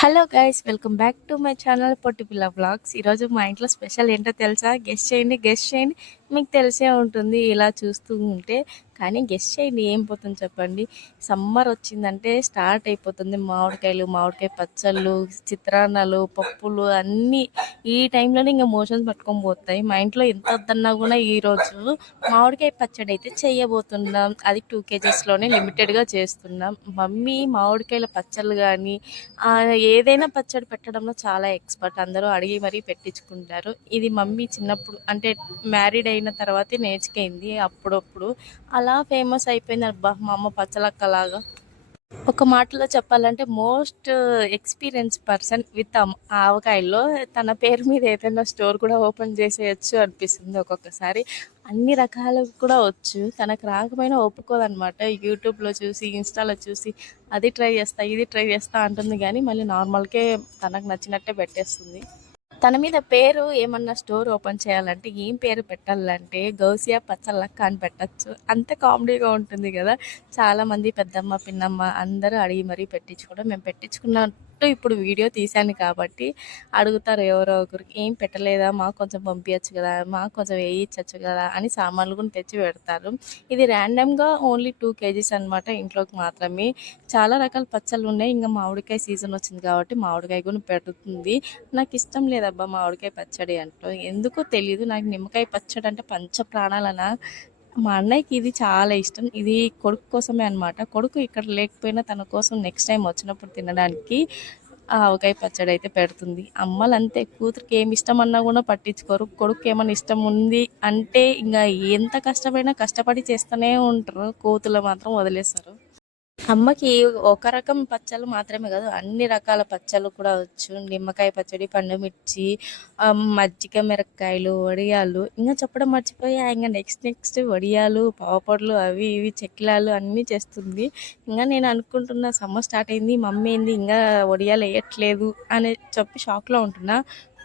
Hello guys, welcome back to my channel Potti Pilla vlogs. ఈరోజు మా ఇంట్లో స్పెషల్ ఏంటో తెలుసా? గెస్ట్ చేయండి. మీకు తెలిసే ఉంటుంది ఇలా చూస్తూ ఉంటే. కానీ గెస్ట్ చేయండి, ఏం పోతుంది చెప్పండి. సమ్మర్ వచ్చిందంటే స్టార్ట్ అయిపోతుంది. మామిడికాయ పచ్చళ్ళు, చిత్రాన్నాలు, పప్పులు అన్నీ ఈ టైంలోనే ఇంకా మోషన్స్ పట్టుకొని పోతాయి. మా ఇంట్లో ఎంత వద్దన్నా కూడా ఈరోజు మామిడికాయ పచ్చడి అయితే చేయబోతున్నాం. అది 2 kgsలోనే లిమిటెడ్గా చేస్తున్నాం. మమ్మీ మామిడికాయల పచ్చళ్ళు కానీ ఏదైనా పచ్చడి పెట్టడంలో చాలా ఎక్స్పర్ట్. అందరూ అడిగి మరీ పెట్టించుకుంటారు. ఇది మమ్మీ చిన్నప్పుడు అంటే మ్యారీడ్ అయిన తర్వాతే నేర్చుకైంది. అప్పుడప్పుడు అలా ఫేమస్ అయిపోయింది. అబ్బా మా అమ్మ పచ్చలక్కలాగా. ఒక మాటలో చెప్పాలంటే మోస్ట్ ఎక్స్పీరియన్స్ పర్సన్ విత్ ఆవకాయల్లో. తన పేరు మీద ఏదైనా స్టోర్ కూడా ఓపెన్ చేసేయచ్చు అనిపిస్తుంది ఒక్కొక్కసారి. అన్ని రకాలు కూడా వచ్చు. తనకు రాకపోయినా ఒప్పుకోదనమాట. యూట్యూబ్లో చూసి, ఇన్స్టాలో చూసి అది ట్రై చేస్తా, ఇది ట్రై చేస్తా అంటుంది. కానీ మళ్ళీ నార్మల్కే తనకు నచ్చినట్టే పెట్టేస్తుంది. తన మీద పేరు ఏమన్నా స్టోర్ ఓపెన్ చేయాలంటే ఏం పేరు పెట్టాలంటే గౌసియా పచ్చళ్ళక్క అని పెట్టచ్చు. అంత కామెడీగా ఉంటుంది కదా. చాలామంది పెద్దమ్మ, పిన్నమ్మ అందరూ అడిగి మరీ పెట్టించుకోవడం. మేము పెట్టించుకున్నట్టు ఇప్పుడు వీడియో తీశాను కాబట్టి అడుగుతారు ఎవరో ఒకరికి, ఏం పెట్టలేదా, మాకు కొంచెం పంపించచ్చు కదా, మాకు కొంచెం వేయించచ్చు కదా అని సామాన్లు కూడా తెచ్చి పెడతారు. ఇది ర్యాండమ్గా ఓన్లీ 2 kgs అనమాట, ఇంట్లోకి మాత్రమే. చాలా రకాల పచ్చళ్ళు ఉన్నాయి. ఇంకా మామిడికాయ సీజన్ వచ్చింది కాబట్టి మామిడికాయ కూడా పెడుతుంది. నాకు ఇష్టం లేదబ్బా మామిడికాయ పచ్చడి అంటూ, ఎందుకో తెలియదు. నాకు నిమ్మకాయ పచ్చడి అంటే పంచ ప్రాణాలనా. మా అన్నయ్యకి ఇది చాలా ఇష్టం. ఇది కొడుకు కోసమే అనమాట. కొడుకు ఇక్కడ లేకపోయినా తన కోసం నెక్స్ట్ టైం వచ్చినప్పుడు తినడానికి ఆవకాయ పచ్చడి అయితే పెడుతుంది. అమ్మలు అంతే, కూతురికి ఏమి ఇష్టం అన్నా కూడా పట్టించుకోరు. కొడుకు ఏమైనా ఇష్టం ఉంది అంటే ఇంకా ఎంత కష్టమైనా కష్టపడి చేస్తూనే ఉంటారు. కోతులు మాత్రం వదిలేస్తారు. అమ్మకి ఒక రకం పచ్చళ్ళు మాత్రమే కాదు, అన్ని రకాల పచ్చళ్ళు కూడా వచ్చు. నిమ్మకాయ పచ్చడి, పండుమిర్చి, మజ్జిగ మిరపకాయలు, వడియాలు, ఇంకా చెప్పడం మర్చిపోయా. ఇంకా నెక్స్ట్ వడియాలు, పాపడ్లు, అవి ఇవి చెక్కిలాలు అన్నీ చేస్తుంది. ఇంకా నేను అనుకుంటున్నా సమ్మర్ స్టార్ట్ అయింది, మమ్మీ ఏంది ఇంకా వడియాలు వేయట్లేదు అని చెప్పి షాక్లో ఉంటున్నా.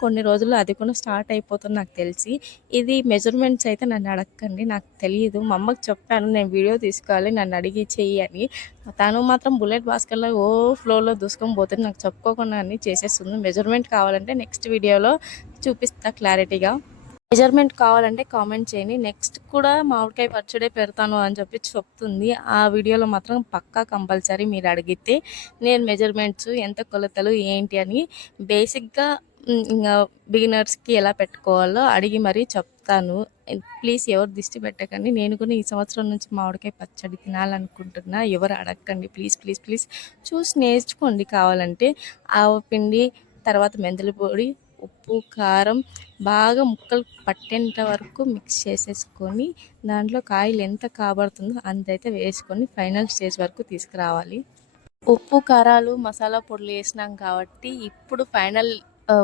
కొన్ని రోజుల్లో అది కూడా స్టార్ట్ అయిపోతుంది నాకు తెలిసి. ఇది మెజర్మెంట్స్ అయితే నన్ను అడగండి, నాకు తెలియదు. మా అమ్మకి చెప్పాను నేను వీడియో తీసుకోవాలి, నన్ను అడిగి చెయ్యి అని. తను మాత్రం బుల్లెట్ బాస్కెట్లో ఫ్లోలో దూసుకొని పోతుంది. నాకు చెప్పుకోకుండా అన్నీ చేసేస్తుంది. మెజర్మెంట్ కావాలంటే నెక్స్ట్ వీడియోలో చూపిస్తా క్లారిటీగా. మెజర్మెంట్ కావాలంటే కామెంట్ చేయండి. నెక్స్ట్ కూడా మామిడికాయ పచ్చడే పెడతాను అని చెప్పి చెప్తుంది. ఆ వీడియోలో మాత్రం పక్కా కంపల్సరీ మీరు అడిగితే నేను మెజర్మెంట్స్, ఎంత కొలతలు ఏంటి అని బేసిక్గా ఇంకా బిగినర్స్కి ఎలా పెట్టుకోవాలో అడిగి మరీ చెప్తాను. ప్లీజ్ ఎవరు దిష్టి పెట్టకండి. నేను కూడా ఈ సంవత్సరం నుంచి మామిడికాయ పచ్చడి తినాలనుకుంటున్నా. ఎవరు అడగండి ప్లీజ్ ప్లీజ్ ప్లీజ్. చూసి నేర్చుకోండి కావాలంటే. ఆవపిండి, తర్వాత మెంతుల పొడి, ఉప్పు, కారం బాగా ముక్కలు పట్టేంత వరకు మిక్స్ చేసేసుకొని దాంట్లో కాయలు ఎంత కాబడుతుందో అంతైతే వేసుకొని ఫైనల్ స్టేజ్ వరకు తీసుకురావాలి. ఉప్పు, కారాలు, మసాలా పొడులు వేసినాం కాబట్టి ఇప్పుడు ఫైనల్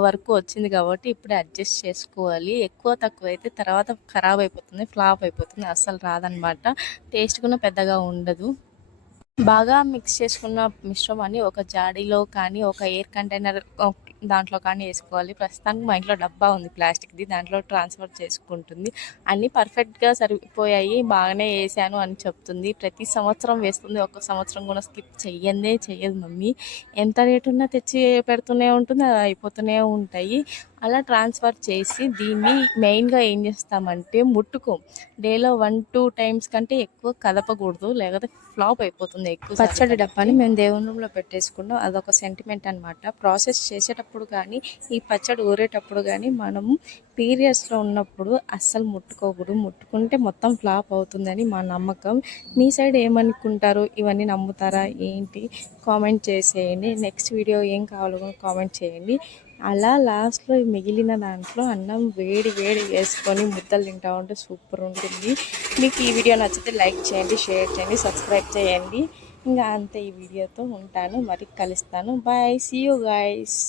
వరకు వచ్చింది కాబట్టి ఇప్పుడే అడ్జస్ట్ చేసుకోవాలి. ఎక్కువ తక్కువ అయితే తర్వాత ఖరాబ్ అయిపోతుంది, ఫ్లాప్ అయిపోతుంది, అస్సలు రాదనమాట. టేస్ట్ కూడా పెద్దగా ఉండదు. బాగా మిక్స్ చేసుకున్న మిశ్రమాన్ని ఒక జాడీలో కానీ, ఒక ఎయిర్ కంటైనర్ దాంట్లో కానీ వేసుకోవాలి. ప్రస్తుతానికి మా ఇంట్లో డబ్బా ఉంది ప్లాస్టిక్ది, దాంట్లో ట్రాన్స్ఫర్ చేసుకుంటుంది. అన్నీ పర్ఫెక్ట్గా సరిపోయాయి, బాగానే వేసాను అని చెప్తుంది. ప్రతి సంవత్సరం వేస్తుంది, ఒక సంవత్సరం కూడా స్కిప్ చెయ్యదు మమ్మీ. ఎంత రేటు ఉన్నా తెచ్చి పెడుతూనే ఉంటుంది, అది అయిపోతూనే ఉంటాయి. అలా ట్రాన్స్ఫర్ చేసి దీన్ని మెయిన్గా ఏం చేస్తామంటే ముట్టుకోం. డేలో 1-2 టైమ్స్ కంటే ఎక్కువ కదపకూడదు, లేకపోతే ఫ్లాప్ అయిపోతుంది. ఎక్కువ పచ్చడి డబ్బాని మేము దేవుని రూమ్లో పెట్టేసుకున్నాం. అదొక సెంటిమెంట్ అనమాట. ప్రాసెస్ చేసేటప్పుడు కానీ, ఈ పచ్చడి ఊరేటప్పుడు కానీ మనము పీరియడ్స్లో ఉన్నప్పుడు అస్సలు ముట్టుకోకూడదు. ముట్టుకుంటే మొత్తం ఫ్లాప్ అవుతుందని మా నమ్మకం. మీ సైడ్ ఏమనుకుంటారు? ఇవన్నీ నమ్ముతారా ఏంటి? కామెంట్ చేసేయండి. నెక్స్ట్ వీడియో ఏం కావాలో కామెంట్ చేయండి. అలా లాస్ట్లో మిగిలిన దాంట్లో అన్నం వేడి వేసుకొని ముద్దలు తింటా ఉంటే సూపర్ ఉంటుంది. మీకు ఈ వీడియో నచ్చితే లైక్ చేయండి, షేర్ చేయండి, సబ్స్క్రైబ్ చేయండి. ఇంకా అంతే, ఈ వీడియోతో ఉంటాను, మరి కలుస్తాను. Bye, see you guys.